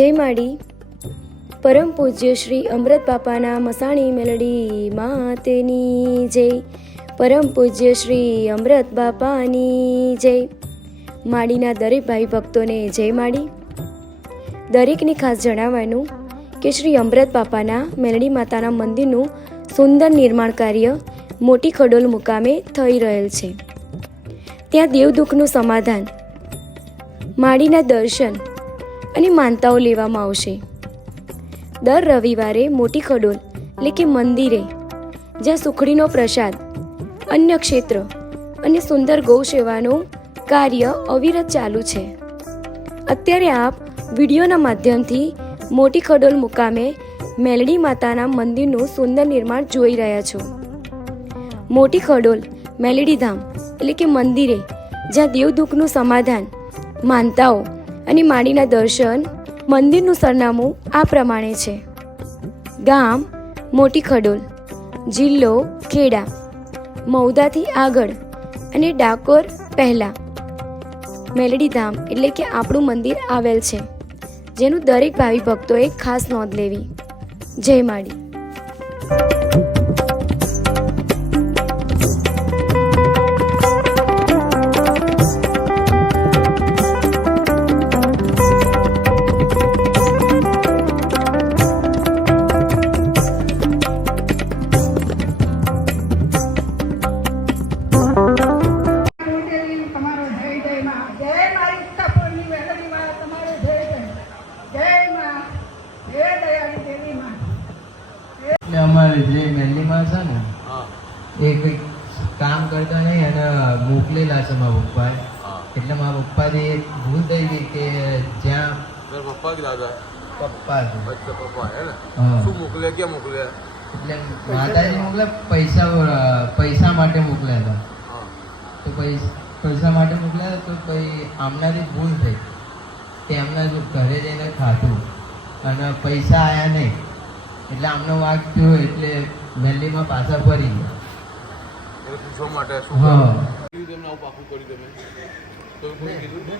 જય માડી પરમ પૂજ્ય શ્રી અમૃત બાપાના મસાણી મેલડી માતની જય. પરમ પૂજ્ય શ્રી અમૃત બાપાની જય. માડીના દરેક ભાઈ ભક્તોને જય માડી. દરેકને ખાસ જણાવવાનું કે શ્રી અમૃત બાપાના મેલડી માતાના મંદિરનું સુંદર નિર્માણ કાર્ય મોટી ખડોલ મુકામે થઈ રહેલ છે. ત્યાં દેવ દુઃખનું સમાધાન, માડીના દર્શન અને માનતાઓ લેવામાં આવશે. દર રવિવારે મોટી ખડોલ એટલે કે મંદિરે જ્યાં સુખડીનો પ્રસાદ, અન્ય ક્ષેત્ર અને સુંદર ગૌ સેવાનું કાર્ય અવિરત ચાલુ છે. અત્યારે આપ વિડીયોના માધ્યમથી મોટી ખડોલ મુકામે મેલડી માતાના મંદિરનું સુંદર નિર્માણ જોઈ રહ્યા છો. મોટી ખડોલ મેલડી ધામ એટલે કે મંદિરે જ્યાં દેવ દુઃખનું સમાધાન, માનતાઓ અને માડીના દર્શન. મંદિરનું સરનામું આ પ્રમાણે છે: ગામ મોટી ખડોલ, જિલ્લો ખેડા, મૌદાથી આગળ અને ડાકોર પહેલા મેલડી ધામ એટલે કે આપણું મંદિર આવેલ છે, જેનું દરેક ભાવિ ભક્તોએ ખાસ નોંધ લેવી. જય માડી. અમારે જે મેલડીમાં છે ને એ કંઈક કામ કરતા નહીં અને મોકલેલા છે મારા પપ્પાએ. એટલે મારા પપ્પાથી એક ભૂલ થઈ ગઈ કે જ્યાં પપ્પા કે દાદા પપ્પા છે. અચ્છા પપ્પા હે ને. હા. શું મોકલે, ક્યાં મોકલે? એટલે માતાજી મોકલે પૈસા માટે મોકલ્યા હતા. હા. તો પૈસા માટે મોકલ્યા હતા. તો પછી આમનાથી ભૂલ થઈ. તેમના ઘરે જઈને ખાધું અને પૈસા આવ્યા નહીં. એટલે આમનો વાગ થયો એટલે મેલડીમાં પાછા ફરી ગયા. એટલે પૂછવા માટે શું હા. કર્યું તમને? આવું પાકું કર્યું તમે? તો કોઈ કીધું?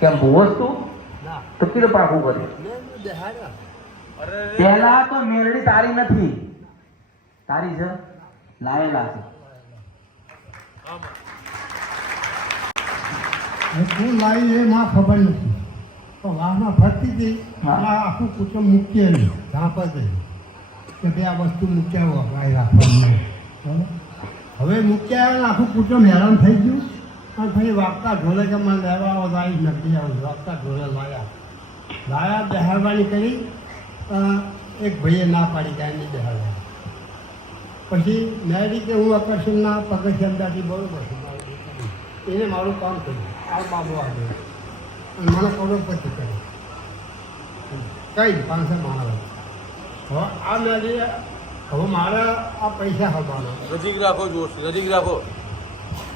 કેમ ભૂવો તું તો કીધું પાકું કર્યું? અરે પહેલા તો મેલડી તારી નથી, તારી છે, લાયેલા છે. શું લાવી એ ના ખબર નથી. તો વાહમાં ફરતી હતી એટલે આખું કુટુંબ મૂકી આવી ઝાંપ જ કે બે આ વસ્તુ મૂક્યા વપરાય રાખવાનું. હવે મૂક્યા આવ્યા ને આખું કુટુંબ હેરાન થઈ ગયું. અને પછી વાગતા ઢોલે કે મને લેવા આવો લાવી નથી આવું. વાગતા ઢોલે લાયા બેહારવાની કરી. એક ભાઈએ ના પાડી કાંઈ નહીં બેહારવાની. પછી મેં રીતે હું આકર્ષણના પગથિયાથી બરોબર છે એને મારું કામ કર્યું. આ બાબુ આવ્યો અને મને કરોડપતિ કર્યો. કઈ 500 માણસ. હવે આ મેં હવે મારે આ પૈસા હલવાના. નજીક રાખો, જોશ નજીક રાખો.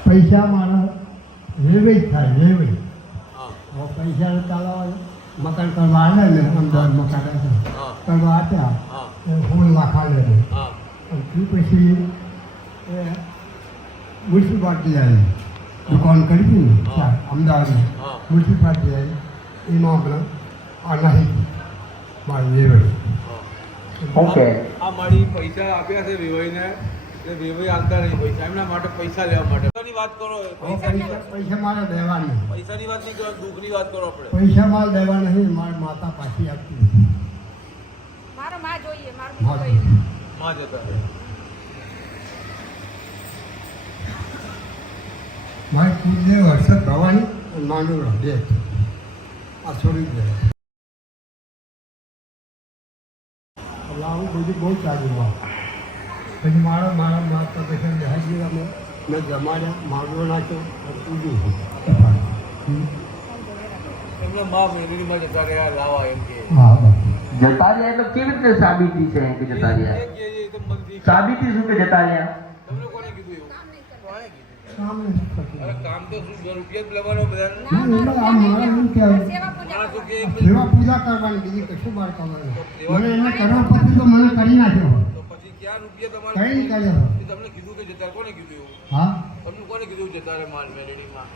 પૈસા મારા વેવેજ થાય વેવેજ. હા. હવે પૈસા ચાલવા મકાન કરવા આવે ને અમદાવાદ મકાન હા. કરવા આપ્યા હા. 16 લાખ આવે છે. હા. અને પછી એ મ્યુનિસિપાલિટી આવી દુકાન કરી હતી ને હા. અમદાવાદમાં હા. મ્યુનિસિપાલિટી આવી એમાં આપણે આ નહીં મારું વેવેજ. ઓકે. આ મારી પૈસા આપ્યા છે વેવાઈને, એટલે વેવાઈ આલતા નહીં પૈસા. એમના માટે પૈસા લેવા માટે. પૈસાની વાત કરો. પૈસા મારે દેવા નહીં. પૈસાની વાત નહીં કરો, દુઃખની વાત કરો આપણે. પૈસા મારે દેવા નહીં. મારી માતા પાછી આપતી નથી. મારા માં જોઈએ, હા. મારું જોઈએ. માં જતા મારી ખુદને વર્ષે ભવાની અને માનું બે આ છોડી દે. એટલે આવું બધું બહુ ચાલ્યું. પછી મારા માતા પૈસા દેહાજી અમે મેં જમાડ્યા, માગવો નાખ્યો અને પૂજું છું. એમને માં મેલડીમાં જતા રહ્યા લાવા એમ કે. હા બસ. જતા રહ્યા એટલે કેવી રીતે સાબિતી છે એમ કે જતા રહ્યા? એ તો મંદી. સાબિતી શું કે જતા રહ્યા? તમને કોને કીધું એવું? કામ નથી થતું. અરે કામ તો શું, રૂપિયા જ લેવાનો બધાને. ના, એટલે આ મારે એમ કહેવાય સેવા પૂજા માણસો કે સેવા પૂજા કરવાની, બીજી કશું બહાર કરવાની. મને એને કરવા પછી તો મને કરી નાખ્યો. તો પછી ક્યાં રૂપિયા કઈ નહીં તમારે? કર્યો. એ તમને કીધું કે જતા, કોને કીધું એવું? હા, તમને કોને કીધું જતા રે માલ મેલેડીમાં?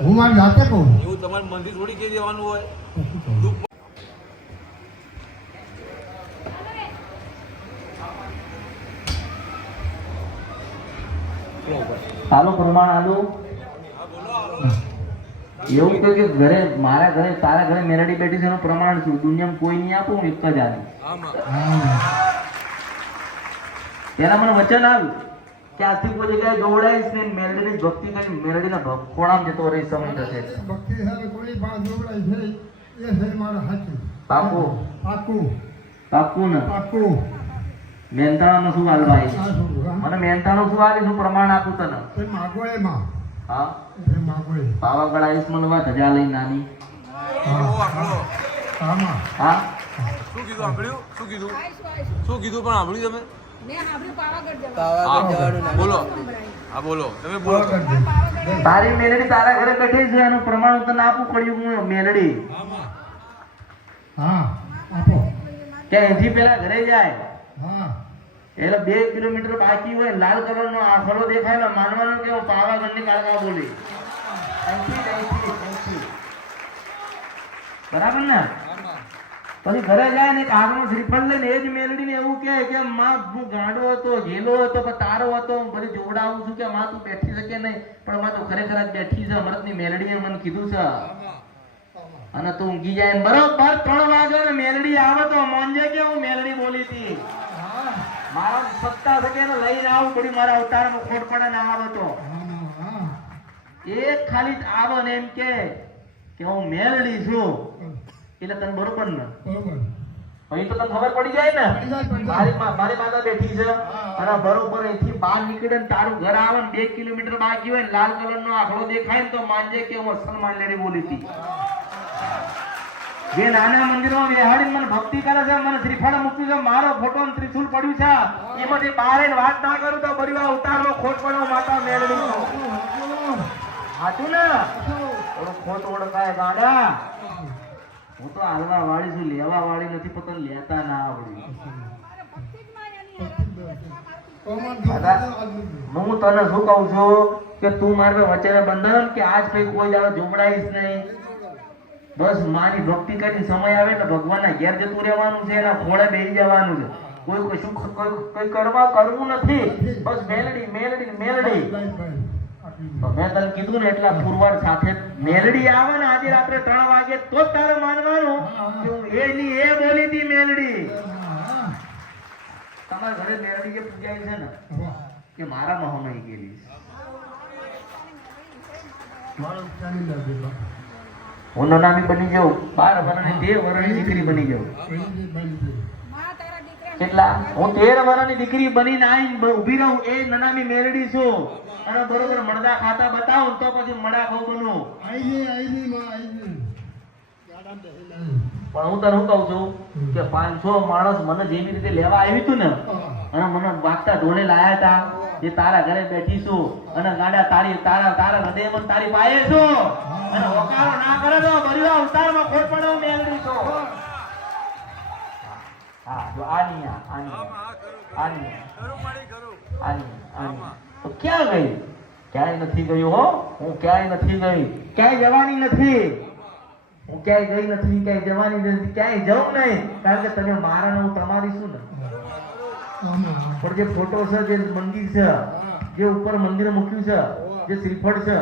હું મારી જાતે કહું. એવું તમારે મંદિર થોડી કહી દેવાનું હોય. શું કહું? દુઃખ હાલો પ્રમાણ આલું. એવું કે ઘરે મારા ઘરે તારા ઘરે મેલડી બેઠી છે એનું પ્રમાણ શું? દુનિયામાં કોઈ નહીં આપું, હું એક જ આલું. એના મને વચન આવ્યું કે આજથી કોઈ જગ્યાએ જોવડાઈશ ને મેલડીની ભક્તિ કરી મેલડીના ખોળામાં જતો રહી સમય થશે. ભક્તિ સાથે કોઈ બાદ જોડાય છે એ છે મારા સાચું. પાકું પાકું પાકું ને પાકું. મહેનતાણાનું શું હાલવા આ છોડું, હા. મને મહેનતાણું શું હાલી હું પ્રમાણ આપું તને. એ માગો એમાં. હા એ માગો એ. પાવાગઢ આવીશ મને વાત ધજા લઈ નાની. હા. આમાં. હા શું કીધું સાંભળ્યું? શું કીધું? શું કીધું પણ સાંભળ્યું તમે? મેં સાંભળ્યું પાવાગઢ જવાનું. હા, બોલો. હા બોલો, તમે બોલો. પાવાગઢ. તારી મેલડી તારા ઘરે બેઠી છે એનું પ્રમાણ હું તને આપું પડ્યું. હું મેલડી હા આપો. કે અહીંથી પેલા ઘરે જાય હા. એટલે 2 કિલોમીટર બાકી હોય લાલ કલરનો આખલો દેખાય ને માનવાનું કે હું પાવાગઢની કાળકા બોલી. અહીંથી. બરાબર ને? પછી ઘરે જાય ને આગનું શ્રીફળ લઈને એ જ મેલડીને એવું કહે કે માં હું ગાંડો હતો, ઘેલો હતો કે તારો હતો, હું બધું જોવડાવું છું કે માં તું બેઠી શકે નહીં, પણ માં તું ખરેખર જ બેઠી છે. અમૃતની મેલડીએ મને કીધું છે. અને તું ઊંઘી જાય ને બરોબર 3 વાગે ને મેલડી આવે તો માનજે કે હું મેલડી બોલી હતી. મારા સત્તા શકે ને લઈને આવું પડી મારા અવતારમાં ખોટ પડે ને આવે તો હા. એક ખાલી આવે ને એમ કે હું મેલડી છું એટલે તને બરોબર ને બરોબર. અહીં તો તને ખબર પડી જાય ને પડી જાય. મારી માતા બેઠી છે અને બરોબર અહીંથી બહાર નીકળે ને તારું ઘર આવે ને 2 કિલોમીટર બાકી હોય ને લાલ કલર નો આખલો દેખાય ને તો માનજે કે હું અસલ મેલડી બોલી હતી. જે નાના મંદિરોમાં બેહાડીને મને ભક્તિ કરે છે, મને શ્રીફળ મૂક્યું છે, મારો ફોટો ને ત્રિશુલ પડ્યું છે, એમાંથી બહાર આવીને વાત ના કરું તો બરી અવતારમાં ખોટ પડે હું માતા મેલડી છું. સાચું ને? થોડું ખોટ ઓળખાય ગાડા. હું તો હાલવા વાળી છું, લેવા વાળી નથી, પણ તને લેતા ના આવડ્યું. હું તને શું કહું છું કે તું મારે વચ્ચે બંધાયો કે આજ કઈ કોઈ દાડો જોમડાઈશ નહીં. બસ માની ભક્તિ કરીને સમય આવે એટલે ભગવાનના ઘેર જતું રહેવાનું છે, એના ખોળે બેસી જવાનું છે. કોઈ કશું કઈ કરવું નથી. બસ મેલડી મેલડી મેલડી. તો મેં તને કીધું ને એટલા પુરવાર સાથે મેલડી આવે ને આજે રાત્રે 3 વાગે તો જ તારે માનવાનું કે હું એની એ બોલી હતી મેલડી. તમારા ઘરે મેલડી જે પૂજાય છે ને કે મારા મહામય ગયેલી છે. હું નનામી બની જાઉં, 12 વર્ષની 13 વર્ષની દીકરી બની જાઉં. માં તારા દીકરા કેટલા? હું 13 વર્ષની દીકરી બનીને આવીને ઊભી રહું એ નનામી મેલડી છું. અને બરોબર મળદા ખાતા બતાવું તો પછી મડા ખાવ બનું. પણ હું તને શું કહું છું કે 500 માણસ મને જેવી રીતે લેવા આવ્યું હતું ને અને મને વાગતા ઢોલે લાયા હતા એ તારા ઘરે બેઠી છું અને ગાડા તારા હૃદયમાં તારી પાયે છું અને હોકારો ના કરે તો બરિયા અવતારમાં ખોટ પડે હું મેલડી છું. હા જો આની તો ક્યાં ગઈ? ક્યાંય નથી ગયું હો. હું ક્યાંય નથી ગઈ, ક્યાંય જવાની નથી. હું ક્યાંય ગઈ નથી, ક્યાંય જવાની નથી, ક્યાંય જવું નહીં. કારણ કે તમે મારા ને હું તમારી છું ને. પણ જે ફોટો છે, જે મંદિર છે, જે ઉપર મંદિર મૂક્યું છે, જે શ્રીફળ છે,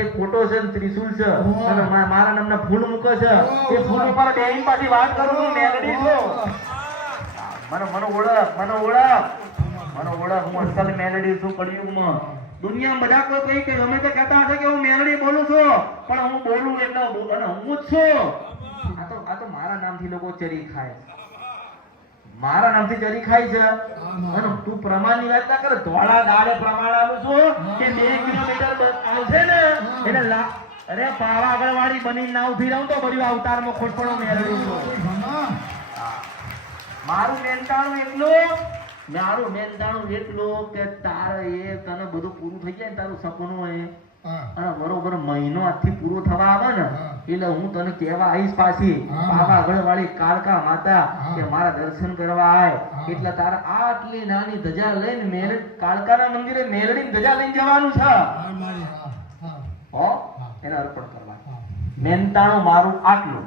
એ ફોટો છે, ત્રિશુલ છે અને મારા નામના ફૂલ મૂકે છે, એ ફૂલ ઉપર બેહીને પાછી વાત કરું છું મેલડી છું. મને ઓળખ હું અસલ મેલડી છું કળિયુગમાં. દુનિયામાં બધા કોઈ કઈ કે ગમે તે કહેતા હશે કે હું મેલડી બોલું છું, પણ હું બોલું એટલે અને હું જ છું. આ તો મારા નામથી લોકો ચરી ખાય, મારા નામથી ચરી ખાય છે. અને તું પ્રમાણની વાત ના કર. ધોળા દાડે પ્રમાણ આલું છું કે 2 કિલોમીટર આવશે ને એટલે અરે પાવાગઢ વાળી બની ના ઉભી રહું તો બધું અવતારમાં ખોટ પડો મેલડી છું. મારું મહેનતાણું એટલું કે તારે એ તને બધું પૂરું થઈ જાય ને તારું સપનું હોય અને બરોબર મહિનો આજથી પૂરો થવા આવે ને એટલે હું તને કહેવા આવીશ પાછી પાવાગઢ વાળી કાળકા માતા કે મારા દર્શન કરવા આય. એટલે તારે આટલી નાની ધજા લઈને મેલડી કાળકાના મંદિરે મેલડી ધજા લઈને જવાનું છે. હો એને અર્પણ કરવા. મહેનતાણું મારું આટલું.